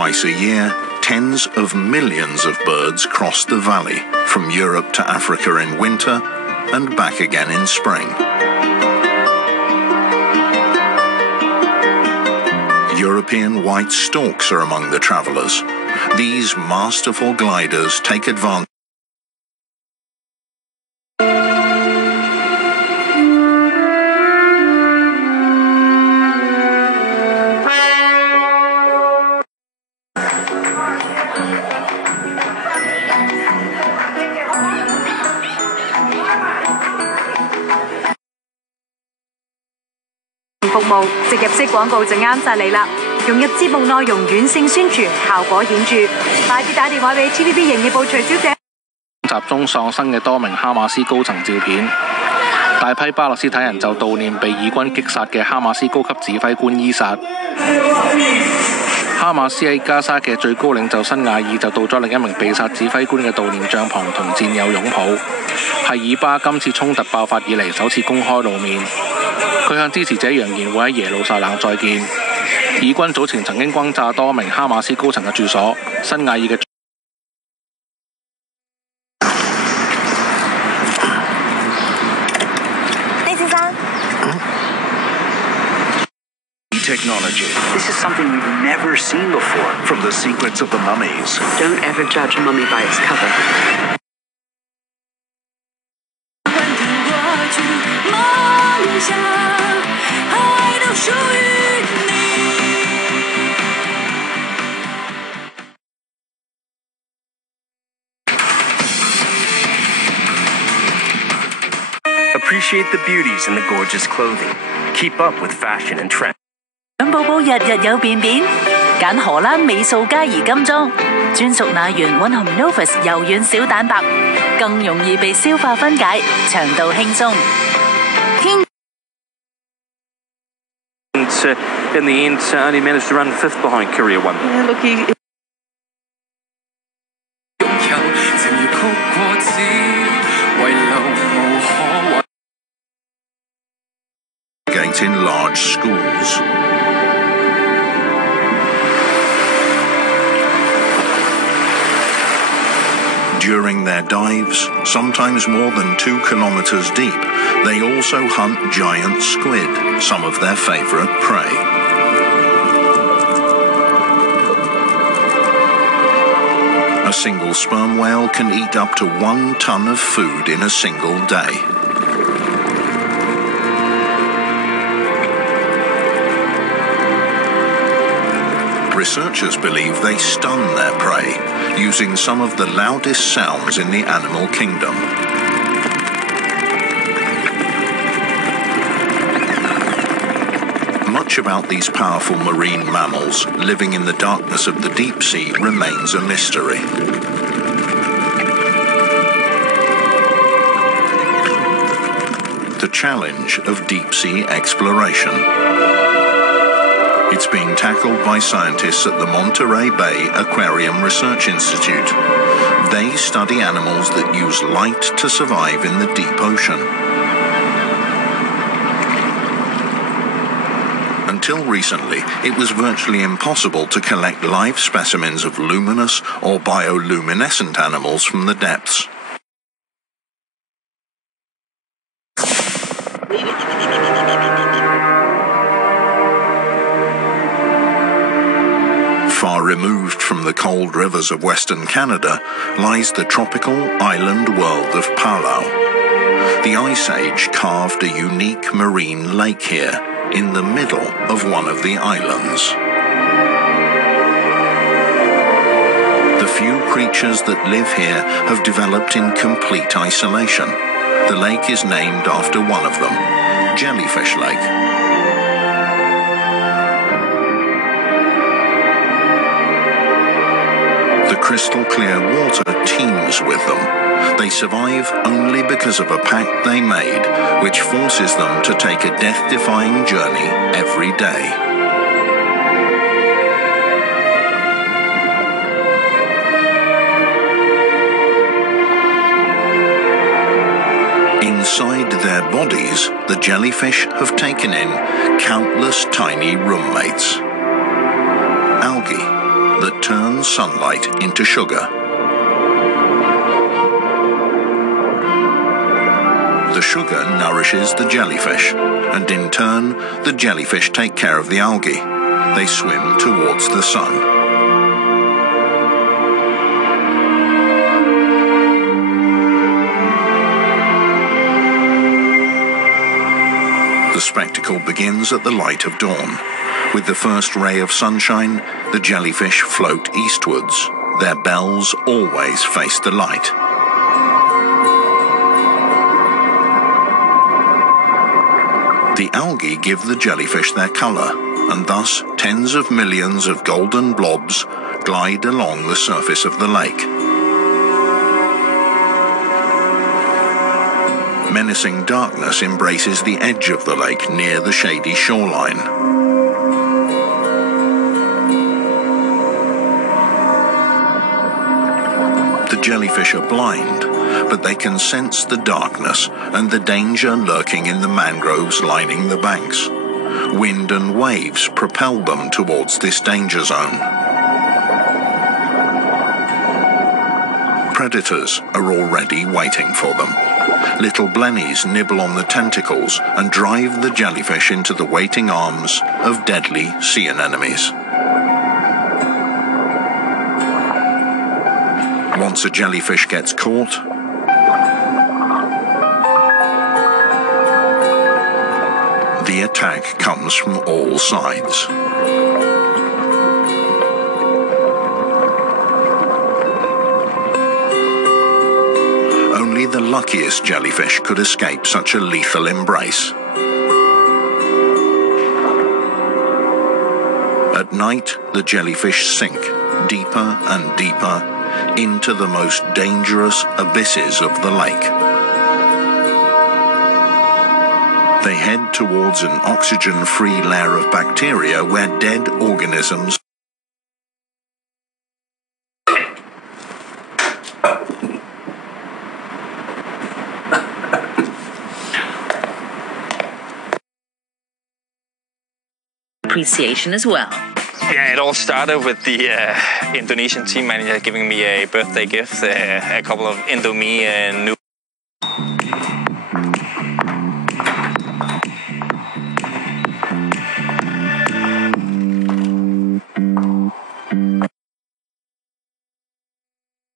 twice a year, tens of millions of birds cross the valley, from Europe to Africa in winter and back again in spring. European white storks are among the travellers. These masterful gliders take advantage服務，植入式廣告就啱晒你啦！融入節目內容軟性宣傳，效果顯著。快啲打電話俾 TVB 營業部徐小姐。集中喪生嘅多名哈馬斯高層照片，大批巴勒斯坦人就悼念被以軍擊殺嘅哈馬斯高級指揮官伊薩。哈馬斯喺加沙嘅最高領袖辛亞爾就到咗另一名被殺指揮官嘅悼念帳篷同戰友擁抱，係以巴今次衝突爆發以嚟首次公開露面。佢向支持者揚言會喺耶路撒冷再見。以軍早前曾經轟炸多名哈馬斯高層嘅住所，辛亞爾嘅李先生。Technology. This is something we've never seen before. From the secrets of the mummies. Don't ever judge a mummy by its cover. Appreciate the beauties in the gorgeous clothing. Keep up with fashion and trend. 想寶寶日日有便便，揀荷蘭美素佳怡金裝，專屬奶源蘊含 Novus 柔軟小蛋白，更容易被消化分解，腸道輕鬆。In the end, only managed to run fifth behind Courier 1. Yeah, look, he... in large schools. During their dives, sometimes more than 2 kilometers deep, they also hunt giant squid, some of their favorite prey. A single sperm whale can eat up to 1 ton of food in a single day. Researchers believe they stun their prey, using some of the loudest sounds in the animal kingdom. Much about these powerful marine mammals living in the darkness of the deep sea remains a mystery. The challenge of deep sea exploration. It's being tackled by scientists at the Monterey Bay Aquarium Research Institute. They study animals that use light to survive in the deep ocean. Until recently, it was virtually impossible to collect live specimens of luminous or bioluminescent animals from the depths. Far removed from the cold rivers of Western Canada lies the tropical island world of Palau. The Ice Age carved a unique marine lake here, in the middle of one of the islands. The few creatures that live here have developed in complete isolation. The lake is named after one of them, Jellyfish Lake. The crystal clear water teems with them. They survive only because of a pact they made, which forces them to take a death-defying journey every day. Inside their bodies, the jellyfish have taken in countless tiny roommates. Algae, that turns sunlight into sugar. The sugar nourishes the jellyfish, and in turn, the jellyfish take care of the algae. They swim towards the sun. The spectacle begins at the light of dawn. With the first ray of sunshine, the jellyfish float eastwards. Their bells always face the light. The algae give the jellyfish their colour, and thus tens of millions of golden blobs glide along the surface of the lake. Menacing darkness embraces the edge of the lake near the shady shoreline. The jellyfish are blind, but they can sense the darkness and the danger lurking in the mangroves lining the banks. Wind and waves propel them towards this danger zone. Predators are already waiting for them. Little blennies nibble on the tentacles and drive the jellyfish into the waiting arms of deadly sea anemones. Once a jellyfish gets caught, the attack comes from all sides. Only the luckiest jellyfish could escape such a lethal embrace. At night, the jellyfish sink deeper and deeper into the most dangerous abysses of the lake. They head towards an oxygen-free layer of bacteria where dead organisms appreciation as well. Yeah, it all started with the Indonesian team manager giving me a birthday gift, a couple of Indomie noodles.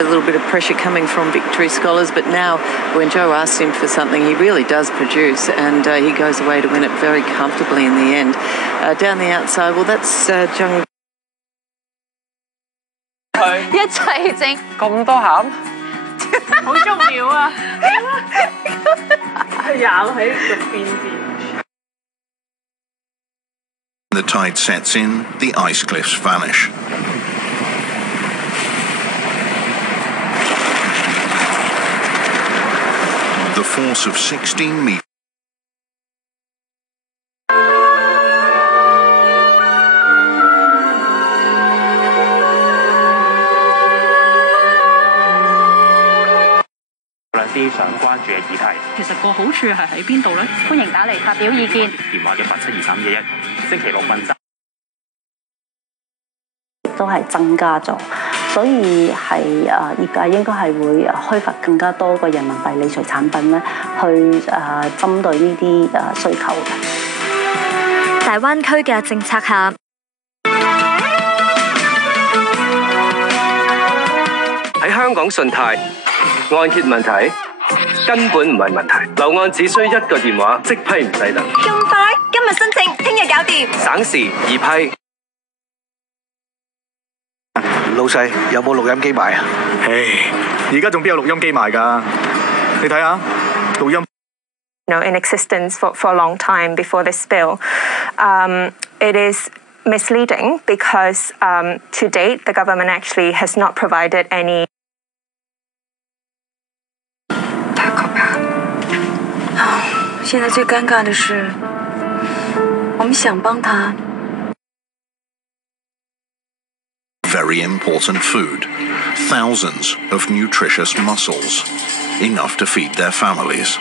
A little bit of pressure coming from Victory Scholars, but now when Joe asks him for something, he really does produce, and he goes away to win it very comfortably in the end. Down the outside, well, that's Jung. 一齊整咁多餡，好重要啊！咬喺個邊邊。The tide sets in, the ice cliffs vanish. The force of 16 meters.其實個好處係喺邊度呢？歡迎打嚟發表意見。電話1872311，星期六問責。都係增加咗，所以係業界應該係會開發更加多嘅人民幣理財產品咧，去針對呢啲需求嘅。大灣區嘅政策下，喺香港信貸按揭問題根本唔係問題，樓按只需一個電話即批唔使等。咁快？今日申請，聽日搞掂。省時易批。老細有冇錄音機賣啊？而家仲邊有錄音機賣㗎？你睇下錄音。In existence for a long time before this bill. It is misleading because to date the government actually has not provided any. 太可怕了！现在最尴尬的是，我们想帮他。Very important food, thousands of nutritious mussels, enough to feed their families.